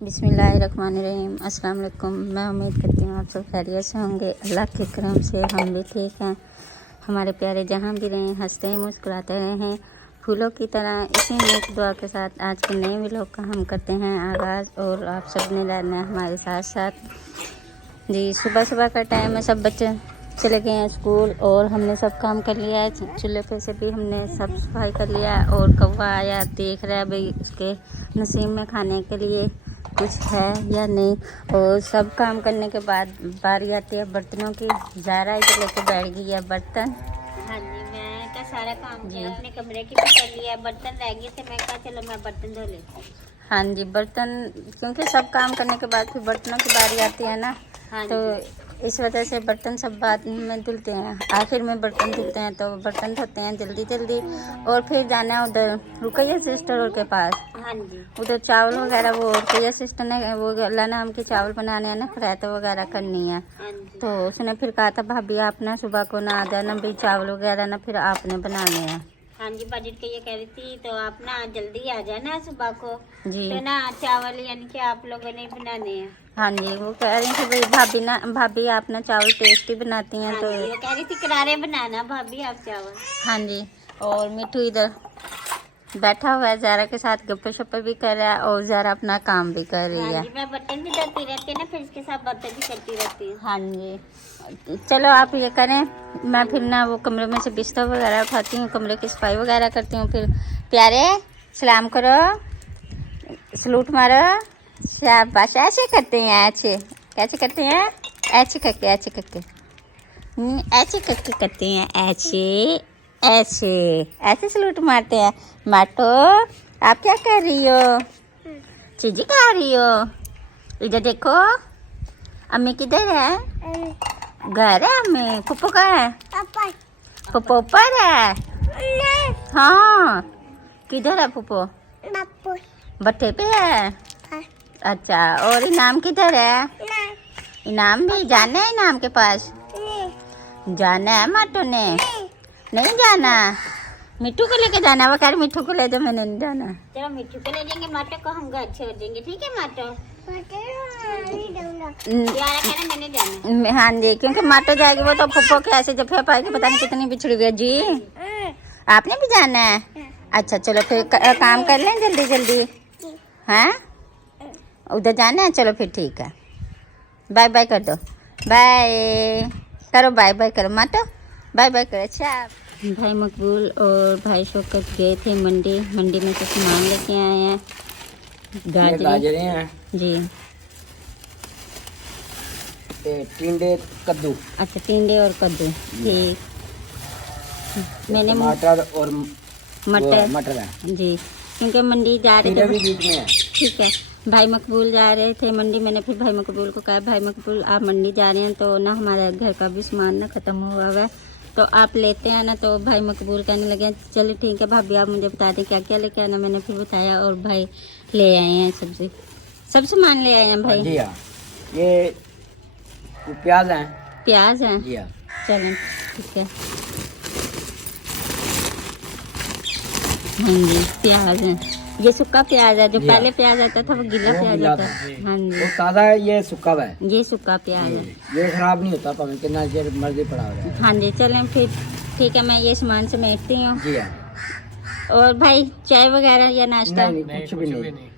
बिस्मिल्लाहिर्रहमानिर्रहीम। अस्सलाम वालेकुम। मैं उम्मीद करती हूँ आप सब खैरियत से होंगे। अल्लाह के करम से हम भी ठीक हैं। हमारे प्यारे जहाँ भी रहें हंसते हैं मुस्कुराते रहें फूलों की तरह। इसी नेक दुआ के साथ आज के नए व्लॉग का हम करते हैं आगाज़ और आप सब ने रहना है हमारे साथ साथ। जी सुबह सुबह का टाइम है, सब बच्चे चले गए हैं स्कूल और हमने सब काम कर लिया है। चूल्हे पे से भी हमने सब सफाई कर लिया है और कौवा आया देख रहा है भाई उसके नसीब में खाने के लिए कुछ है या नहीं। और सब काम करने के बाद बारी आती है बर्तनों की। ज़ारा इधर लेके बैठ गई है बर्तन। हाँ जी, मैं का सारा काम किया, अपने कमरे की भी कर लिया। बर्तन रह गए थे, मैं कहा चलो मैं बर्तन धो लेती हूँ। हाँ जी, बर्तन क्योंकि सब काम करने के बाद फिर बर्तनों की बारी आती है ना। हाँ तो इस वजह से बर्तन सब बाद में धुलते हैं, आखिर में बर्तन धुलते हैं। तो बर्तन धोते हैं जल्दी जल्दी और फिर जाना है उधर रुकैया सिस्टर के पास। हाँ जी, उधर चावल वगैरह वो रुकैया सिस्टर ने वो लाना हमके चावल बनाने हैं ना, खरात वगैरह करनी है। हाँ जी, तो उसने फिर कहा था भाभी आप ना सुबह को ना आ जाना भाई, चावल वगैरह ना फिर आपने बनाने हैं। हाँ जी। बजट के ये कह रही थी तो आप ना जल्दी आ जाना सुबह को। जी तो ना चावल यानी कि आप लोगों ने बनाने हैं। हाँ जी, वो कह रही थी भाई भाभी आप ना चावल टेस्टी बनाती हैं। हाँ तो जी, वो कह रही थी करारे बनाना भाभी आप चावल। हाँ जी, और मिठू इधर बैठा हुआ है ज़ारा के साथ, गप्पे शप्पे भी कर रहा है और ज़ारा अपना काम भी कर रही हाँ है। जी, मैं बर्तन भी धोती रहती है ना, फिर इसके साथ बर्तन भी करती रहती हूँ। हाँ जी, चलो आप ये करें, मैं फिर ना वो कमरे में से बिस्तर वगैरह उठाती हूँ, कमरे की सफाई वगैरह करती हूँ। फिर प्यारे सलाम करो, सलूट मारो, शाबाश। ऐसे करते हैं, ऐसे कैसे करते हैं, ऐसे करके ऐसे करके ऐसे करके करते हैं, ऐसे ऐसे ऐसे सलूट मारते हैं। माटो आप क्या कर रही हो, चीजी खा रही हो? इधर देखो अम्मी किधर है, घर है अम्मी। पप्पू कहाँ है, पप्पू ऊपर है। हाँ किधर है पप्पू, भट्टे पे है। अच्छा, और इनाम किधर है, इनाम भी जाना है, इनाम के पास जाना है। माटो ने नहीं जाना, मिट्टू को लेके जाना। वो कह रही मिट्टू को ले जाओ, मैंने नहीं जाना। चलो मिट्टू को ले जाएंगे, माटो को हम घर छोड़ देंगे, ठीक है माटो? यारा कह रहा मैंने जाना। हाँ जी, क्योंकि माटो जाएगी वो तो पप्पो के ऐसे जफे पाएगी, पता नहीं कितनी बिछड़ी हुई है। जी आपने भी जाना है? अच्छा चलो फिर काम कर लें जल्दी जल्दी। हाँ उधर जाना है, चलो फिर ठीक है। बाय बाय कर दो, बाय करो, बाय बाय करो माटो, बाय बाय करो। अच्छा भाई मकबूल और भाई शौकत गए थे मंडी में से सामान लेके आए हैं। गाजरें हैं जी, टिंडे कद्दू। अच्छा टिंडे और कद्दू, ठीक। मैंने टमाटर और मटर है जी, क्योंकि मंडी जा रहे टिंडे भी थे। बीच में है। ठीक है, भाई मकबूल जा रहे थे मंडी। मैंने फिर भाई मकबूल को कहा भाई मकबूल आप मंडी जा रहे हैं तो ना हमारा घर का भी सामान ना ख़त्म हुआ हुआ है तो आप लेते हैं ना। तो भाई मकबूल कहने लगे चलो ठीक है भाभी आप मुझे बता दें क्या क्या लेके आना। मैंने फिर बताया और भाई ले आए हैं सब्जी, सब सामान ले आए हैं भाई। जी हाँ, ये प्याज है, प्याज है, जी हाँ। चलें ठीक है। हाँ जी प्याज है, ये सूखा प्याज है। जो जी हाँ। पहले प्याज आता था वो गीला वो प्याज गीला आता था। है। हाँ वो जी, ताज़ा है, ये सूखा है। ये सूखा प्याज है। ये खराब नहीं होता, भाਵੇਂ कितना देर मर्जी पड़ा हो जाए। हाँ जी चलें फिर ठीक है, मैं ये सामान समेटती हूँ। जी हाँ। और भाई चाय वगैरह या नाश्ता? नहीं कुछ भी नहीं।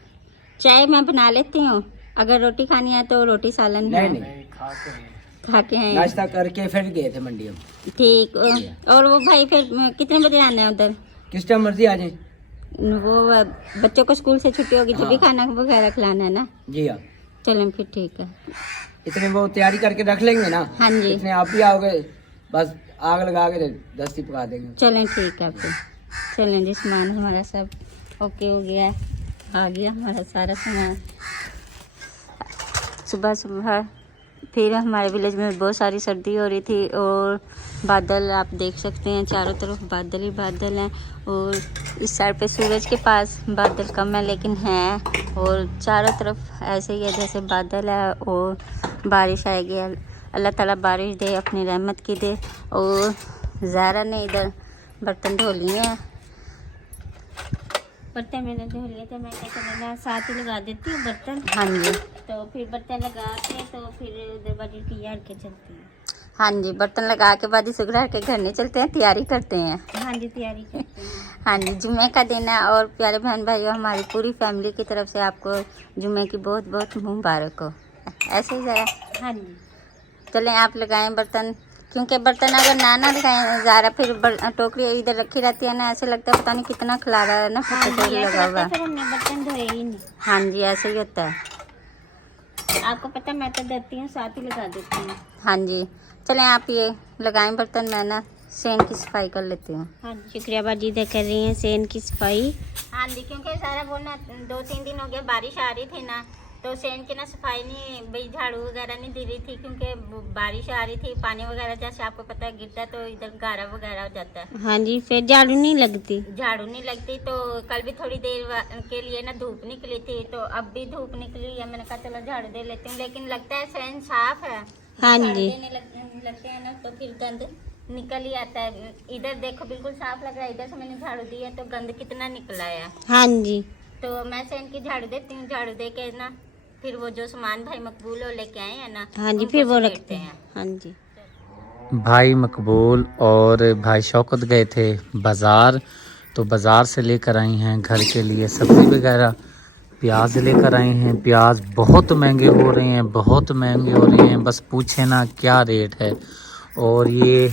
चाय मैं बना लेती हूँ, अगर रोटी खानी है तो रोटी सालन है, नहीं खा के हैं। नाश्ता करके फिर गए थे मंडी हम। ठीक। और वो भाई फिर कितने बजे आना है उधर? किस टाइम मर्जी आ जाए। वो बच्चों को स्कूल से छुट्टी होगी तो भी हाँ। खाना वगैरह खिलाना है ना। जी हाँ, चलें फिर ठीक है। इतने वो तैयारी करके रख लेंगे ना। हाँ जी इतने आप ही आओगे बस आग लगा के दस्ती पका देंगे। चलें ठीक है फिर। चलें जी, सामान हमारा सब ओके हो गया है, आ गया हमारा सारा सामान। सुबह सुबह फिर हमारे विलेज में बहुत सारी सर्दी हो रही थी और बादल आप देख सकते हैं, चारों तरफ बादल ही बादल हैं। और इस साइड पे सूरज के पास बादल कम है लेकिन हैं, और चारों तरफ ऐसे ही है जैसे बादल है और बारिश आएगी। अल्लाह ताला बारिश दे, अपनी रहमत की दे। और ज़ारा ने इधर बर्तन धो लिए हैं। बर्तन मैंने धो लिए थे, मैं क्या चला मैं साथ ही लगा देती हूँ बर्तन। हाँ जी, तो फिर बर्तन लगा के तो फिर उधर बारी तैयार के चलती है। हाँ जी, बर्तन लगा के बाद सुगरा के घर नहीं चलते हैं, तैयारी करते हैं। हाँ जी, तैयारी करते हैं। हाँ जी, जुम्मे का दिन है और प्यारे बहन भाइयों, हमारी पूरी फैमिली की तरफ से आपको जुम्मे की बहुत बहुत मुबारक हो। ऐसे ही ज़रा हाँ जी, चलें आप लगाएं बर्तन, क्योंकि बर्तन अगर ना लगाएं ज़रा फिर टोकरी इधर रखी रहती है ना, ऐसे लगता है पता नहीं कितना खिलारा है ना, हाँ फोटो जी, ऐसा लगा लगता हुआ। है फिर हमने बर्तन धोए ही नहीं। हाँ जी, ऐसे ही होता है। आपको पता है, मैं तो धोती हूँ साथ ही लगा देती हूँ। हाँ जी, चलें आप ये लगाएं बर्तन, मैं ना सेन की सफाई कर लेती हूँ। हाँ जी, शुक्रिया बाजी कर रही हैं सेन की सफाई। हाँ जी, क्योंकि सारा वो ना 2-3 दिन हो गया बारिश आ रही थी ना, तो सेन की ना सफाई नहीं, भाई झाड़ू वगैरह नहीं दे रही थी, क्योंकि बारिश आ रही थी, पानी वगैरह जैसे आपको पता है गिरता है तो इधर गारा वगैरह हो जाता है, हाँ जी, फिर झाड़ू नहीं लगती। झाड़ू नहीं लगती। तो कल भी थोड़ी देर के लिए ना धूप निकली थी, तो अब भी धूप निकली है, मैंने कहा चलो झाड़ू दे लेती हूँ, लेकिन लगता है सेन साफ है। हाँ झाड़ू जी, देने लगते हैं ना तो फिर गंद निकल ही आता है। इधर देखो बिल्कुल साफ लग रहा है, इधर से मैंने झाड़ू दी है तो गंद कितना निकला है। हाँ जी, तो मैं सेन की झाड़ू देती हूँ, झाड़ू दे के ना फिर वो जो सामान भाई मकबूल हो लेके आए हैं ना, हाँ जी, उनको फिर वो समेटते रखते हैं। हाँ जी, भाई मकबूल और भाई शौकत गए थे बाज़ार, तो बाज़ार से लेकर आई हैं घर के लिए सब्ज़ी वगैरह। प्याज लेकर आए हैं, प्याज बहुत महंगे हो रहे हैं, बहुत महंगे हो रहे हैं, बस पूछे ना क्या रेट है। और ये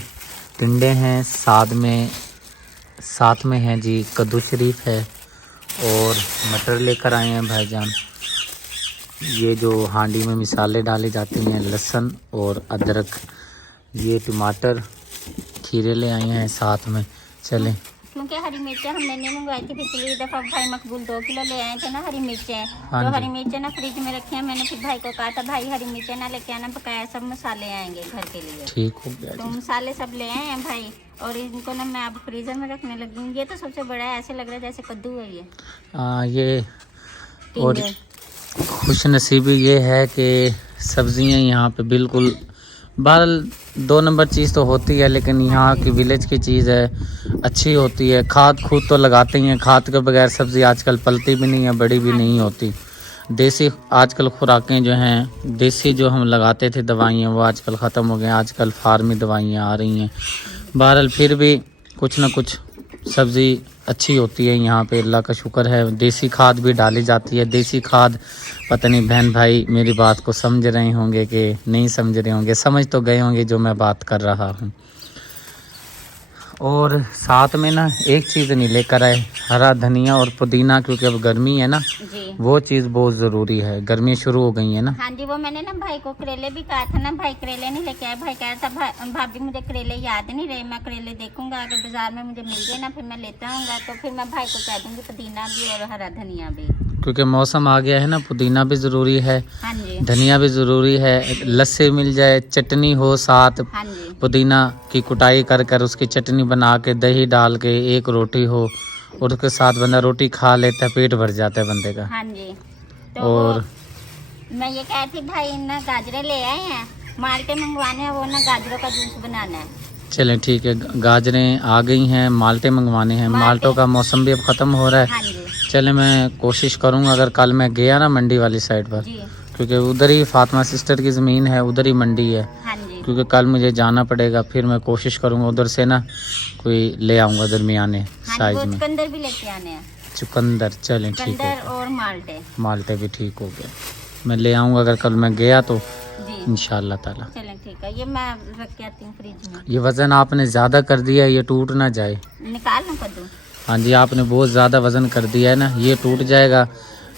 टिंडे हैं, साथ में हैं जी कद्दू शरीफ है, और मटर लेकर आए हैं भाईजान। ये जो हांडी में मिसाले डाले जाते हैं, लहसुन और अदरक, ये टमाटर, खीरे ले आए हैं साथ में। चलें, क्योंकि हरी मिर्चें हमने नहीं मंगवाई थी, पिछली दफ़ा भाई मकबूल 2 किलो ले आए थे ना हरी मिर्चें, हाँ तो जी। हरी मिर्चें ना फ्रिज में रखी हैं। मैंने फिर भाई को कहा था भाई हरी मिर्चें ना लेके आना, बकाया सब मसाले आएंगे घर के लिए। ठीक हो गया तो जी। मसाले सब ले आए हैं भाई, और इनको ना मैं अब फ्रीजर में रखने लगी हूँ। ये तो सबसे बड़ा है, ऐसे लग रहा है जैसे कद्दू है ये और टिंडे। खुश नसीबी ये है कि सब्जियां यहाँ पे बिल्कुल, बहरहाल 2 नंबर चीज़ तो होती है, लेकिन यहाँ की विलेज की चीज़ है, अच्छी होती है। खाद खुद तो लगाते ही हैं, खाद के बगैर सब्ज़ी आजकल पलती भी नहीं है, बड़ी भी नहीं होती। देसी आजकल खुराकें जो हैं, देसी जो हम लगाते थे दवाइयाँ, वो आजकल ख़त्म हो गए, आजकल फार्मी दवाइयाँ आ रही हैं। बहरहाल फिर भी कुछ ना कुछ सब्ज़ी अच्छी होती है यहाँ पे, अल्लाह का शुक्र है। देसी खाद भी डाली जाती है, देसी खाद पता नहीं बहन भाई मेरी बात को समझ रहे होंगे कि नहीं समझ रहे होंगे, समझ तो गए होंगे जो मैं बात कर रहा हूँ। और साथ में ना एक चीज़ नहीं लेकर आए, हरा धनिया और पुदीना, क्योंकि अब गर्मी है ना, जी वो चीज़ बहुत ज़रूरी है, गर्मी शुरू हो गई है ना। हाँ जी, वो मैंने ना भाई को करेले भी कहा था ना, भाई करेले नहीं लेके आए। भाई कह रहा था भाभी मुझे करेले याद नहीं रहे, मैं करेले देखूंगा, अगर बाजार में मुझे मिल गए ना फिर मैं लेता आऊँगा। तो फिर मैं भाई को कह दूँगी पुदीना भी और हरा धनिया भी। क्योंकि मौसम आ गया है ना, पुदीना भी ज़रूरी है, हाँ जी, धनिया भी ज़रूरी है, लस्सी मिल जाए, चटनी हो साथ, हाँ जी, पुदीना की कुटाई कर कर उसकी चटनी बना के, दही डाल के, एक रोटी हो और उसके साथ बंदा रोटी खा लेता है, पेट भर जाता है बंदे का। हाँ जी। तो और मैं ये कह रही थी भाई ना गाजरे ले आए हैं, माल्टे मंगवाने हैं, वो ना गाजरों का जूस बनाना है। चलें ठीक है, गाजरें आ गई हैं, माल्टे मंगवाने हैं, माल्टों का मौसम भी अब ख़त्म हो रहा है। हाँ जी, चले मैं कोशिश करूँगा, अगर कल मैं गया ना मंडी वाली साइड पर, जी, क्योंकि उधर ही फातिमा सिस्टर की ज़मीन है, उधर ही मंडी है, हाँ जी, क्योंकि कल मुझे जाना पड़ेगा, फिर मैं कोशिश करूँगा उधर से ना कोई ले आऊँगा दरमियाने हाँ जी, साइज वो में। चुकंदर भी लेके आने हैं, चुकंदर, चलें ठीक है, चुकंदर और माल्टे। माल्टे भी ठीक हो गया, मैं ले आऊँगा अगर कल मैं गया तो जी इंशाअल्लाह ताला। चलें ठीक है, ये मैं रख के आती हूँ फ्रिज में। ये वज़न आपने ज़्यादा कर दिया है, ये टूट ना जाए। निकाल लूँ कद्दू? हाँ जी, आपने बहुत ज़्यादा वज़न कर दिया है ना, ये टूट जाएगा।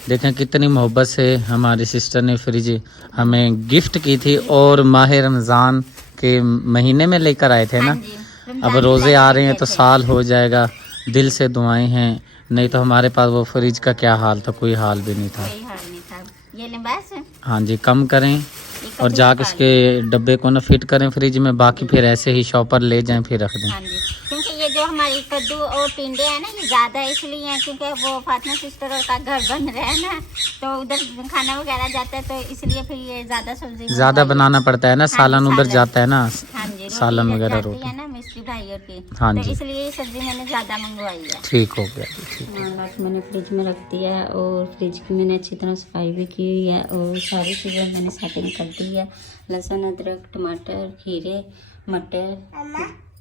देखें कितनी मोहब्बत से हमारी सिस्टर ने फ्रिज हमें गिफ्ट की थी, और माह रमज़ान के महीने में लेकर आए थे ना। हाँ जी, अब रमजान रोज़े के आ बाद रहे हैं तो लेके साल हो जाएगा, दिल से दुआएं हैं, नहीं तो हमारे पास वो फ्रिज का क्या हाल था, कोई हाल भी नहीं था। कोई हाल नहीं था। ये लें बस, हाँ जी, कम करें ये और कद्दू जाके निकाल इसके डब्बे को ना फिट करें फ्रिज में, बाकी फिर ऐसे ही शॉपर ले जाएं फिर रख दें। हाँ जी, क्योंकि ये जो हमारी कद्दू और टिंडे हैं ना, ये ज़्यादा इसलिए हैं क्योंकि वो फातिमा सिस्टर और का घर बन रहा है ना, तो उधर खाना वगैरह जाता है, तो इसलिए फिर ये ज़्यादा सब्जी ज़्यादा बनाना पड़ता है ना, सालन उधर सालन। जाता है ना, हाँ जी, सालन वगैरह जाती रोटी। है ना मिस्त्री भाइयों की, हाँ तो जी। इसलिए ये सब्जी मैंने ज्यादा मंगवाई है। ठीक हो गया जी, ठीक। बस मैंने फ्रिज में रख दिया है और फ्रिज की मैंने अच्छी तरह सफाई भी की हुई है और सारी चीज़ें मैंने सेटिंग कर दी है। लहसुन, अदरक, टमाटर, खीरे, मटर,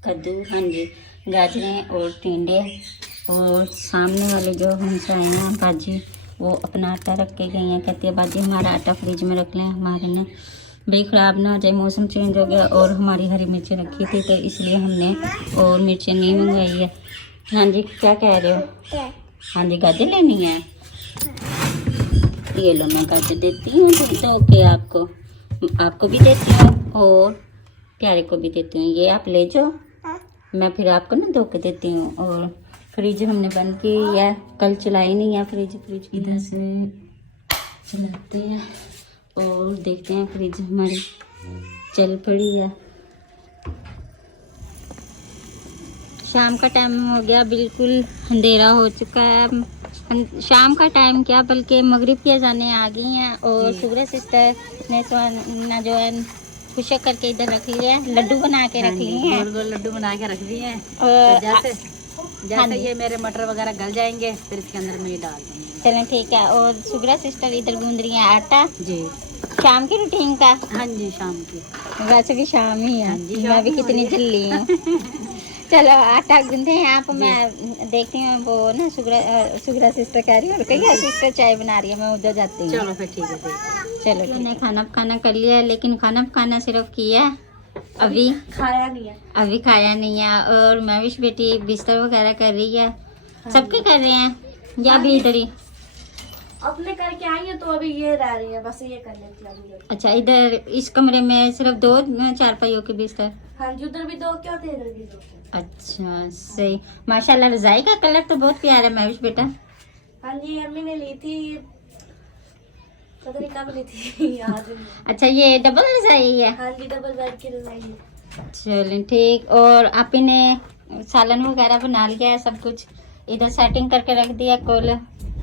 कद्दू, हाँ जी, गाजरें और टिंडे, और सामने वाले जो हमसे आए हैं बाजी, वो अपना आटा रख के गई हैं। कहती है बाजी हमारा आटा फ्रिज में रख लें, हमारे ने भी ख़राब ना हो जाए, मौसम चेंज हो गया। और हमारी हरी मिर्चें रखी थी तो इसलिए हमने और मिर्चें नहीं मंगवाई है। हाँ जी, क्या कह रहे हो? हाँ जी, गाजर लेनी है, ये लो मैं गाजर देती हूँ तो ओके, आपको भी देती हूँ और प्यारे को भी देती हूँ। ये आप ले जाओ, मैं फिर आपको ना धो के देती हूँ। और फ्रिज हमने बंद की है, कल चलाई नहीं है फ्रिज इधर से चलाते हैं और देखते हैं फ्रिज हमारी चल पड़ी है। शाम का टाइम हो गया, बिल्कुल अंधेरा हो चुका है। शाम का टाइम क्या बल्कि मगरिब की अज़ानें आ गई हैं और सुगरा सिस्टर ने ना जो है खुशक करके इधर रख लिया है, लड्डू बना के रख लिए हैं। गोल गोल लड्डू बना के रख दिए हैं। और जैसे ये मेरे मटर वगैरह गल जाएंगे फिर इसके अंदर मैं ये डाल दूंगी। चलें ठीक है। और सुगरा सिस्टर इधर गूंद रही है आटा, जी शाम की रूटीन का। हाँ जी, शाम की। वैसे भी शाम ही है, हाँ जी, मैं शाम भी ही हो कितनी रही है। जल्दी हूँ। चलो आटा गूंदे हैं आप, मैं देखती हूँ वो ना सुगरा सिस्टर कह रही है और कहीं सिस्टर चाय बना रही है, मैं उधर जाती हूँ। चलो फिर ठीक है, ठीक है। चलो मैंने खाना पकाना कर लिया है, लेकिन खाना पकाना सिर्फ किया है, अभी खाया नहीं है। अभी खाया नहीं है। और महविश बेटी बिस्तर वगैरह कर रही है, सबके कर रहे हैं या अभी इधर ही? अपने करके आई है तो अभी ये रह रही है, बस ये कर लेती है अभी। अच्छा, इधर इस कमरे में सिर्फ 2 चारपाइयों के बिस्तर? हाँ जी, उधर भी 2 क्या थे, इधर भी 2। अच्छा सही, माशाल्लाह। रजाई का कलर तो बहुत प्यारा है महविश बेटा। हाँ जी, अम्मी ने ली थी, पता नहीं कब ली थी, याद नहीं। अच्छा, ये डबल रजाई है? हाँ जी, डबल बेड की रजाई है। चलें ठीक। और आप ने सालन वगैरह बना लिया है, सब कुछ इधर सेटिंग करके रख दिया।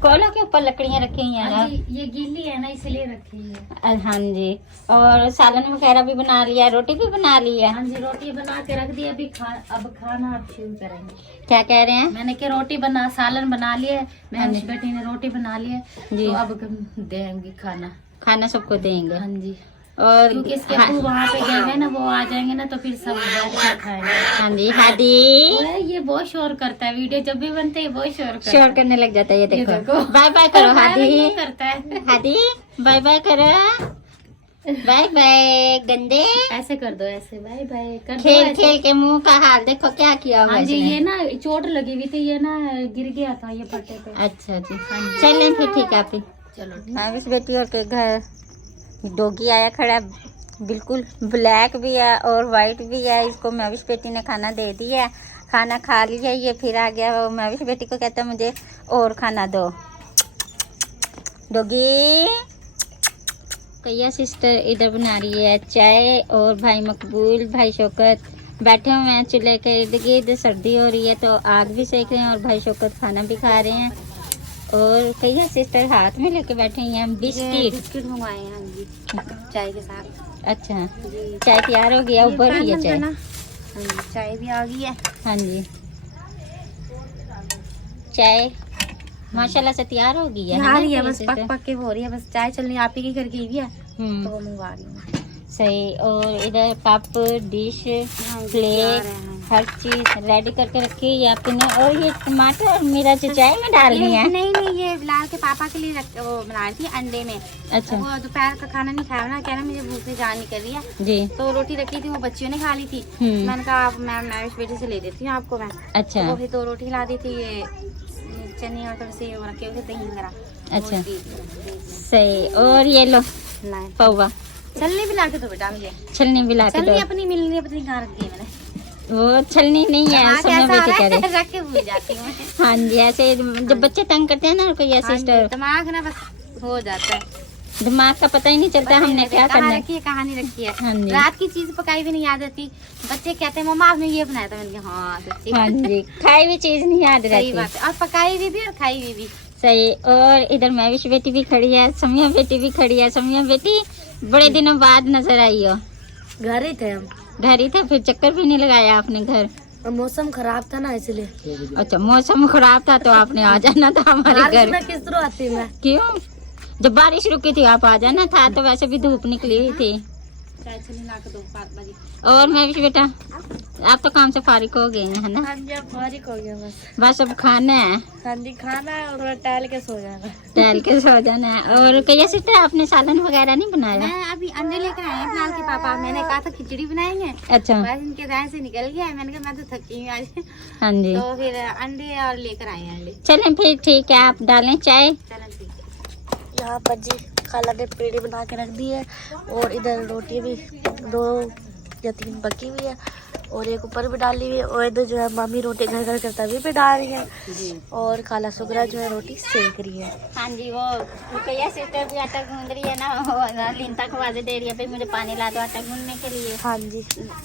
कोलों के ऊपर लकड़ियाँ रखी हुई हैं ना? ये गीली है ना इसलिए रखी है। हाँ जी। और सालन वगैरह भी बना लिया, रोटी भी बना ली है? हाँ जी, रोटी बना के रख दी, अभी अब खाना आप शुरू करेंगे। क्या कह रहे हैं? मैंने क्या सालन बना लिया, मैं बेटी ने रोटी बना ली है जी। तो अब देंगे खाना सबको देंगे। हाँ जी, और क्योंकि इसके अब्बू वहाँ पे गए हैं ना, वो आ जाएंगे ना तो फिर सब बैठ कर खाएंगे। हाँ जी। हादी ये बहुत शोर करता है, वीडियो जब भी बनते है बहुत शोर शोर करने लग जाता है। ये देखो, देखो। बाय बाय करो हादी। ये करता है, हादी बाय बाय करो, बाय बाय गंदे। ऐसे कर दो, ऐसे बाय बाय कर दो, खेल ऐसे। खेल के मुंह का हाल देखो क्या किया हुआ हाँ जी, इसने। ये ना चोट लगी हुई थी, ये ना गिर गया था ये पट्टे पे। अच्छा जी, चलें फिर ठीक है। आप ही चलो मैं इस बेटी और के घर डॉगी आया खड़ा, बिल्कुल ब्लैक भी है और वाइट भी है। इसको महविश बेटी ने खाना दे दिया, खाना खा लिया, ये फिर आ गया। वो महविश बेटी को कहता है मुझे और खाना दो। डॉगी कैया सिस्टर इधर बना रही है चाय और भाई मकबूल, भाई शौकत बैठे हुए हैं चूल्हे के इर्द गिर्द। सर्दी हो रही है तो आग भी सेक रहे हैं और भाई शौकत खाना भी खा रहे हैं। और कैया सिस्टर हाथ में लेके बैठे हैं बिस्किट मंगवाए हैं। हाँ जी, चाय के साथ। अच्छा, चाय तैयार हो गया, ऊपर ही है चाय। चाय भी आ गई है। हाँ जी, चाय माशाल्लाह से तैयार हो गई है। आ रही है, ना बस पक पक के हो रही है, बस चाय चलनी आप ही के घर की भी है तो वो मंगवा रही हूँ। सही। और इधर कप, डिश, प्लेट, हर चीज रेडी करके रखी है आपने। और ये टमाटर और मिर्च चाय में डालनी है? नहीं, ये बिलाल के पापा के लिए वो बनाई थी अंडे में। अच्छा। वो दोपहर का खाना नहीं खाया ना, कहना मुझे भूख से जान नहीं कर रही है जी। तो रोटी रखी थी, वो बच्चियों ने खा ली थी। मैंने कहा मैं इस बेटे से ले देती हूँ आपको मैं। अच्छा। तो फिर 2 रोटी ला दी थी, ये चने और थोड़े से रखे हुए दही वगैरह। अच्छा सही। और ये लो पौवा, छलनी भी ला के दो बेटा मुझे। छलनी भी ला के छलनी दो। अपनी मिलनी है, पता नहीं कहाँ रख दी है मैंने। वो छलनी नहीं है, समय बेटी कह रहे। रख के भूल जाती हूँ। हाँ जी, ऐसे जब बच्चे तंग करते हैं ना कोई सिस्टर, दिमाग ना बस हो जाता है, दिमाग का पता ही नहीं चलता हमने क्या करना है। रखी है कहानी रखी है। हाँ जी। रात की चीज पकाई भी नहीं याद रहती, बच्चे कहते हैं मम्मा आपने ये बनाया था, मैंने कहा हाँ सच्ची। हाँ जी, खाई हुई चीज नहीं याद सही रहती। बात है, और पकाई हुई भी और खाई हुई भी। सही। और इधर महविश बेटी भी खड़ी है, समिया बेटी भी खड़ी है। समिया बेटी बड़े दिनों बाद नजर आई हो। घर ही थे हम। घर ही थे, फिर चक्कर भी नहीं लगाया आपने घर? मौसम खराब था ना इसलिए। अच्छा मौसम खराब था तो आपने आ जाना था हमारे घर। में किस तरह आती मैं? क्यों? जब बारिश रुकी थी आप आ जाना था, तो वैसे भी धूप निकली हुई थी। और मैं भी बेटा, आप तो काम से फारिग हो गए हैं, है ना? हाँ जी, अब फारिग हो गया बस। बस अब खाना है। हाँ जी, खाना है और टहल के सो जाना। टहल के सो जाना है। और क्या सिस्टर, आपने सालन वगैरह नहीं बनाया? मैं अभी अंडे लेकर आए हैं फिलहाल के पापा, मैंने कहा था खिचड़ी बनाएंगे, अच्छा बस इनके ध्यान से निकल गया है। मैंने कहा मैं तो थकी हूँ आज, हाँ जी, तो फिर अंडे और लेकर आए हैं अंडे। चलें फिर ठीक है, आप डालें चाय। चलो ठीक है। यहाँ पर जी खाला ने पेड़ी बना के रख दी है और इधर रोटी भी 2 या 3 पकी हुई है और एक ऊपर भी डाली हुई है और इधर जो है मामी रोटी घर घर कर तवी पे डाल रही है और खाला सुगरा जो है रोटी सेक रही है। हाँ जी, वो रुपया सिस्टर भी आटा गूंद रही है ना, वो लीनता को आवाज़ें दे रही है, फिर मुझे पानी ला दो आटा गूंदने के लिए। हाँ जी,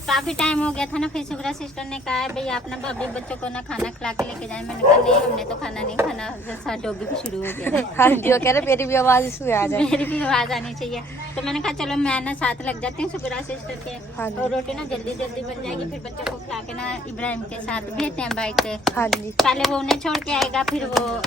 काफ़ी टाइम हो गया था ना, फिर सुगरा सिस्टर ने कहा भाई आप ना भाभी बच्चों को ना खाना खिला के लेके जाए। मैंने कहा नहीं, हमने तो खाना नहीं खाना, जैसा डॉगी भी शुरू हो गया। हाँ जी, वो कह रहे मेरी भी आवाज़ इसमें आ जाए। मेरी भी आवाज़ आनी चाहिए, तो मैंने कहा चलो मैं ना साथ लग जाती हूँ सुगरा सिस्टर के, हाँ जी। और रोटी ना जल्दी जल्दी बन जाएगी, फिर बच्चों को खिला के ना इब्राहिम के साथ भेजते हैं बाइक से। हाँ जी, पहले वो उन्हें छोड़ के आएगा, फिर वो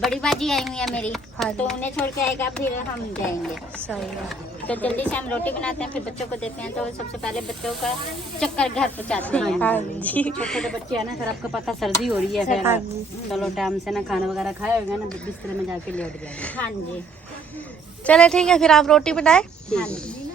बड़ी बाजी आई हुई है मेरी, हाँ तो उन्हें छोड़ के आएगा, फिर हम जाएंगे। सही है। तो जल्दी से हम रोटी बनाते हैं, फिर बच्चों को देते हैं। तो सबसे पहले बच्चों का चक्कर घर पहुँचाते हैं। हाँ जी, छोटे छोटे बच्चे हैं ना सर, आपको पता सर्दी हो रही है, फिर हाँ जी, चलो टाइम से ना खाना वगैरह खाया होगा ना, बिस्तर में जाके लेट जाए। हाँ जी, चले ठीक है, फिर आप रोटी बनाए। हाँ जी।